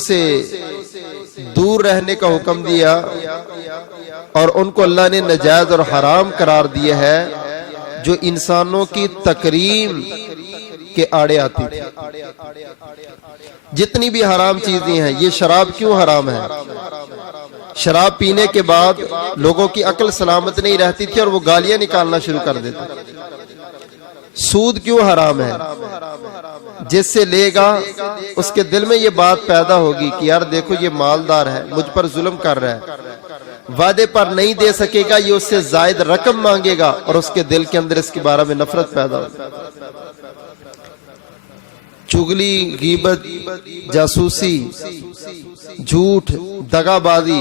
سے دور رہنے کا حکم دیا اور ان کو اللہ نے ناجائز اور حرام قرار دیا ہے جو انسانوں کی تکریم کے آڑے آتی تھی۔ جتنی بھی حرام چیزیں ہیں، یہ شراب کیوں حرام ہے؟ شراب پینے کے بعد لوگوں کی عقل سلامت نہیں رہتی تھی اور وہ گالیاں نکالنا شروع کر دیتے۔ سود کیوں حرام ہے؟ جس سے لے گا اس کے دل میں یہ بات پیدا ہوگی کہ یار دیکھو یہ مالدار ہے، مجھ پر ظلم کر رہا ہے، وعدے پر نہیں دے سکے گا، یہ اس سے زائد رقم مانگے گا اور اس کے دل کے اندر اس کے بارے میں نفرت پیدا ہوگی۔ چگلی، غیبت، جاسوسی، جھوٹ، دغا بازی،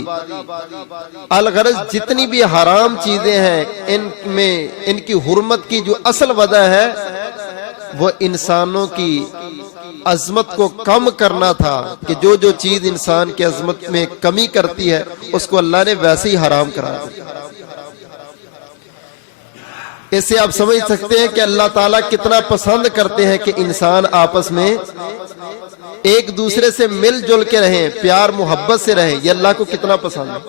الغرض جتنی بھی حرام چیزیں ہیں ان میں ان کی حرمت کی جو اصل وجہ ہے وہ انسانوں کی عظمت کو کم کرنا تھا، کہ جو جو چیز انسان کی عظمت میں کمی کرتی ہے اس کو اللہ نے ویسے ہی حرام کرا دیا۔ اس سے آپ سمجھ سکتے ہیں کہ اللہ تعالیٰ کتنا پسند کرتے ہیں کہ انسان آپس میں ایک دوسرے سے مل جل کے رہیں، پیار محبت سے رہیں، یہ اللہ کو کتنا پسند ہے۔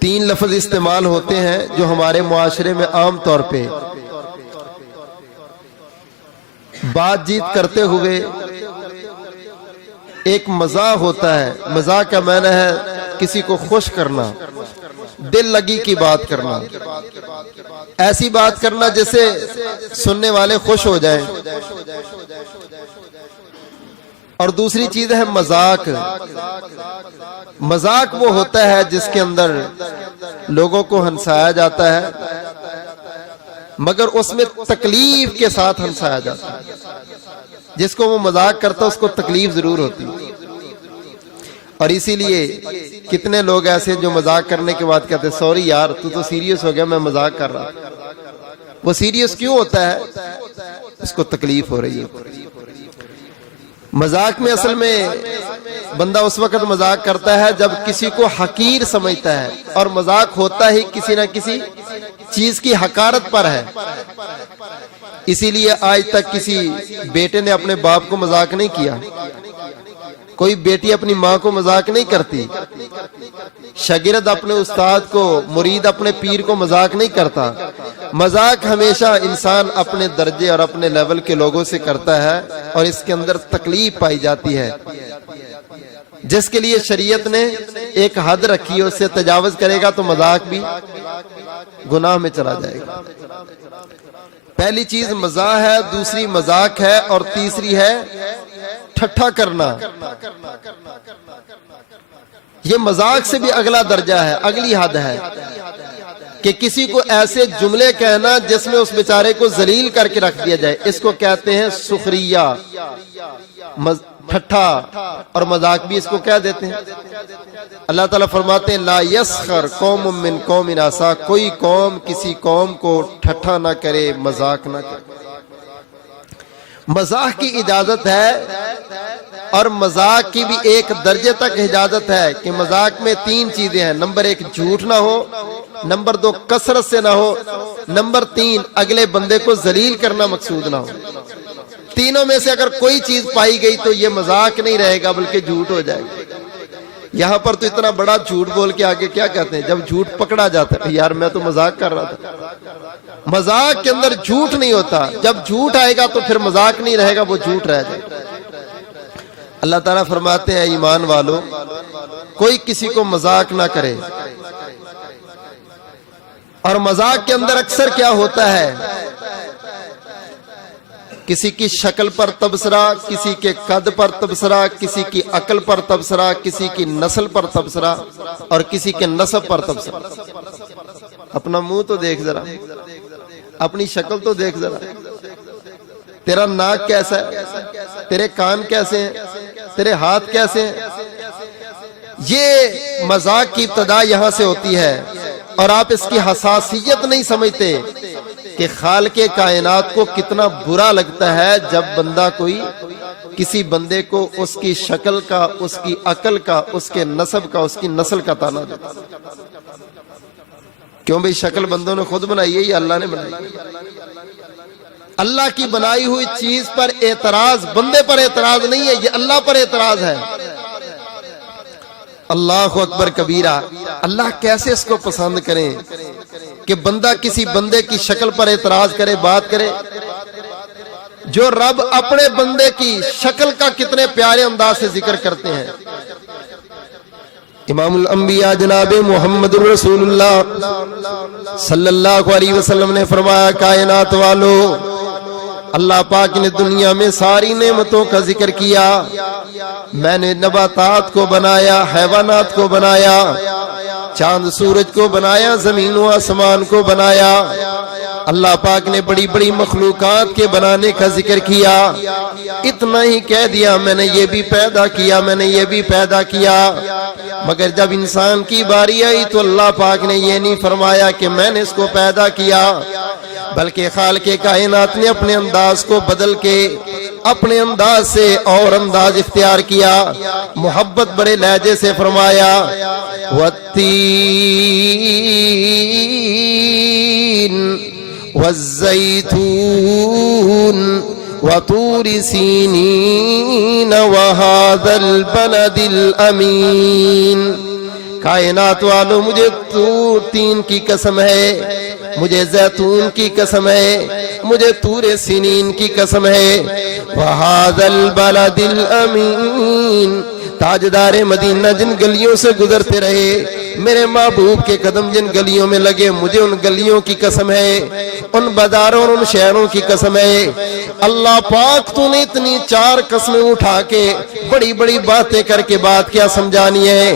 تین لفظ استعمال ہوتے ہیں جو ہمارے معاشرے میں عام طور پہ بات چیت کرتے ہوئے ایک مزاح ہوتا ہے۔ مزاح کا معنی ہے کسی کو خوش کرنا، دل لگی کی بات کرنا، ایسی بات کرنا جس سے سننے والے خوش ہو جائیں۔ اور دوسری چیز ہے مذاق۔ مذاق وہ ہوتا ہے جس کے اندر لوگوں کو ہنسایا جاتا ہے مگر اس میں تکلیف کے ساتھ ہنسایا جاتا ہے۔ جس کو وہ مذاق کرتا ہے اس کو تکلیف ضرور ہوتی ہے، اور اسی لیے کتنے لوگ ایسے جو مذاق کرنے کے بعد کہتے ہیں سوری یار تو سیریس ہو گیا، میں مذاق کر رہا۔ وہ سیریس کیوں ہوتا ہے؟ اس کو تکلیف ہو رہی ہے۔ مذاق میں اصل میں بندہ اس وقت مذاق کرتا ہے جب کسی کو حقیر سمجھتا ہے، اور مذاق ہوتا ہی کسی نہ کسی چیز کی حقارت پر ہے۔ اسی لیے آج تک کسی بیٹے نے اپنے باپ کو مذاق نہیں کیا، کوئی بیٹی اپنی ماں کو مذاق نہیں کرتی، شاگرد اپنے استاد کو، مرید اپنے پیر کو مذاق نہیں کرتا۔ مذاق ہمیشہ انسان اپنے درجے اور اپنے لیول کے لوگوں سے کرتا ہے، اور اس کے اندر تکلیف پائی جاتی ہے، جس کے لیے شریعت نے ایک حد رکھی ہے، اس سے تجاوز کرے گا تو مذاق بھی گناہ میں چلا جائے گا۔ پہلی چیز مزاح ہے، دوسری مذاق ہے، اور تیسری ہے ٹھٹھا کرنا۔ یہ مذاق سے بھی اگلا درجہ ہے، اگلی حد ہے کہ کسی کو ایسے جملے کہنا جس میں اس بیچارے کو ذلیل کر کے رکھ دیا جائے، اس کو کہتے ہیں سخریہ۔ ٹھٹھا اور مذاق بھی اس کو کہہ دیتے ہیں۔ اللہ تعالیٰ فرماتے ہیں لا یسخر قوم من قوم عسیٰ، کوئی قوم کسی قوم کو ٹھٹھا نہ کرے، مذاق نہ کرے۔ مذاق کی اجازت ہے، اور مذاق کی بھی ایک درجے تک اجازت ہے کہ مذاق میں تین چیزیں ہیں۔ نمبر ایک جھوٹ نہ ہو، نمبر دو کثرت سے نہ ہو، نمبر تین اگلے بندے کو ذلیل کرنا مقصود نہ ہو۔ تینوں میں سے اگر کوئی چیز پائی گئی تو یہ مذاق نہیں رہے گا بلکہ جھوٹ ہو جائے گا۔ یہاں پر تو اتنا بڑا جھوٹ بول کے آگے کیا کہتے ہیں جب جھوٹ پکڑا جاتا ہے، یار میں تو مذاق کر رہا تھا۔ مذاق کے اندر جھوٹ نہیں ہوتا، جب جھوٹ آئے گا تو پھر مذاق نہیں رہے گا، وہ جھوٹ رہ جائے گا۔ اللہ تعالیٰ فرماتے ہیں ایمان والو کوئی کسی کو مذاق نہ کرے۔ اور مذاق کے اندر اکثر کیا ہوتا ہے، کسی کی شکل پر تبصرہ، کسی کے قد پر تبصرہ، کسی کی عقل پر تبصرہ، کسی کی نسل پر تبصرہ، اور کسی کے نسب پر تبصرہ۔ اپنا منہ تو دیکھ ذرا، اپنی شکل تو دیکھ ذرا، تیرا ناک کیسا ہے، تیرے کان کیسے ہیں، تیرے ہاتھ کیسے ہیں۔ یہ مذاق کی ابتدا یہاں سے ہوتی ہے، اور آپ اس کی حساسیت نہیں سمجھتے کہ خالق کائنات کو کتنا برا لگتا ہے جب بندہ کوئی کسی بندے کو اس کی شکل کا، اس کی عقل کا، اس کے نسب کا، اس کی نسل کا تانا دیتا۔ کیوں بھئی شکل بندوں نے خود بنائی ہے یا اللہ نے بنائی؟ اللہ کی بنائی ہوئی چیز پر اعتراض بندے پر اعتراض نہیں ہے، یہ اللہ پر اعتراض ہے۔ اللہ اکبر کبیرہ۔ اللہ کیسے اس کو پسند کریں کہ بندہ کسی بندے کی شکل پر اعتراض کرے، بات کرے؟ جو رب اپنے بندے کی شکل کا کتنے پیارے انداز سے ذکر کرتے ہیں۔ امام الانبیاء جناب محمد رسول اللہ صلی اللہ علیہ وسلم نے فرمایا، کائنات والو، اللہ پاک نے دنیا میں ساری نعمتوں کا ذکر کیا۔ میں نے نباتات کو بنایا، حیوانات کو بنایا، چاند سورج کو بنایا، زمین و آسمان کو بنایا۔ اللہ پاک نے بڑی بڑی مخلوقات کے بنانے کا ذکر کیا۔ اتنا ہی کہہ دیا میں نے یہ بھی پیدا کیا، میں نے یہ بھی پیدا کیا، مگر جب انسان کی باری آئی تو اللہ پاک نے یہ نہیں فرمایا کہ میں نے اس کو پیدا کیا، بلکہ خالق کائنات نے اپنے انداز کو بدل کے اپنے انداز سے اور انداز اختیار کیا۔ محبت بڑے لہجے سے فرمایا، والتین والزیتون وطور سینین وہذا البلد الامین۔ کائنات والو، مجھے تین کی قسم ہے، مجھے زیتون کی قسم ہے، مجھے طور سینین کی قسم ہے، وہذا البلد الامین۔ تاجدار مدینہ جن گلیوں سے گزرتے رہے، میرے محبوب کے قدم جن گلیوں میں لگے، مجھے ان گلیوں کی قسم ہے، ان بازاروں اور ان شہروں کی قسم ہے۔ اللہ پاک تو نے اتنی چار قسمیں اٹھا کے بڑی بڑی باتیں کر کے بات کیا سمجھانی ہے؟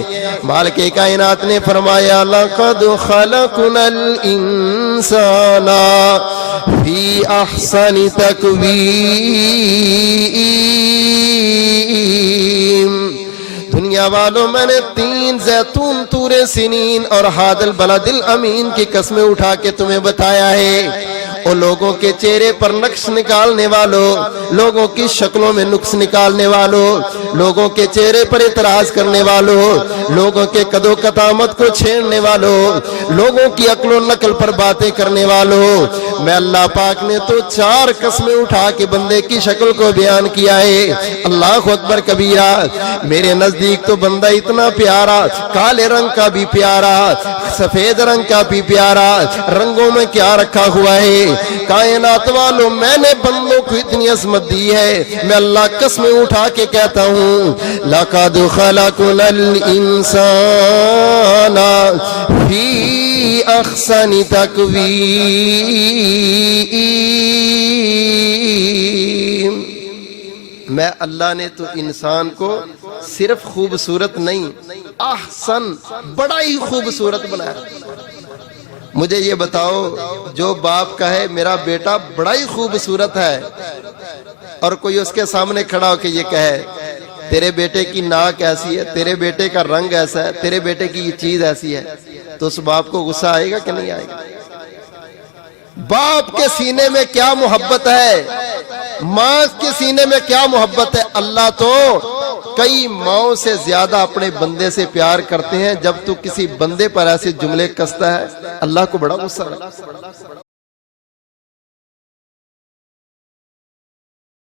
مالک کائنات نے فرمایا، لَقَدْ خَلَقْنَا الْإِنسَانَ فِي أَحْسَنِ تَقْوِيمٍ۔ دنیا والوں، میں نے تین زیتون، طور سینین اور ھذا البلد الامین کی قسمیں اٹھا کے تمہیں بتایا ہے۔ اور لوگوں کے چہرے پر نقش نکالنے والوں، لوگوں کی شکلوں میں نقص نکالنے والوں، لوگوں کے چہرے پر اعتراض کرنے والوں، لوگوں کے قد و قامت کو چھیڑنے والوں، لوگوں کی عقل و نقل پر باتیں کرنے والوں، میں اللہ پاک نے تو چار قسمیں اٹھا کے بندے کی شکل کو بیان کیا ہے۔ اللہ اکبر کبیرہ۔ میرے نزدیک تو بندہ اتنا پیارا، کالے رنگ کا بھی پیارا، سفید رنگ کا بھی پیارا، رنگوں میں کیا رکھا ہوا ہے؟ کائنات والوں، میں نے بندوں کو اتنی عظمت دی ہے، میں اللہ قسمیں اٹھا کے کہتا ہوں، لَقَدْ خَلَقْنَا الْإِنسَانَ فِي أَحْسَنِ تَقْوِيمٍ۔ میں اللہ نے تو انسان کو صرف خوبصورت نہیں، احسن، بڑا ہی خوبصورت بنایا۔ مجھے یہ بتاؤ، جو باپ کہے میرا بیٹا بڑا ہی خوبصورت ہے، اور کوئی اس کے سامنے کھڑا ہو کے یہ کہے تیرے بیٹے کی ناک ایسی ہے، تیرے بیٹے کا رنگ ایسا ہے، تیرے بیٹے کی یہ چیز ایسی ہے، تو اس باپ کو غصہ آئے گا کہ نہیں آئے گا؟ باپ کے سینے میں کیا محبت ہے، ماں کے سینے میں کیا محبت ہے؟ اللہ تو کئی ماؤں سے زیادہ اپنے بندے سے پیار کرتے ہیں۔ جب تو کسی بندے پر ایسے جملے کستا ہے، اللہ کو بڑا غصہ آتا ہے۔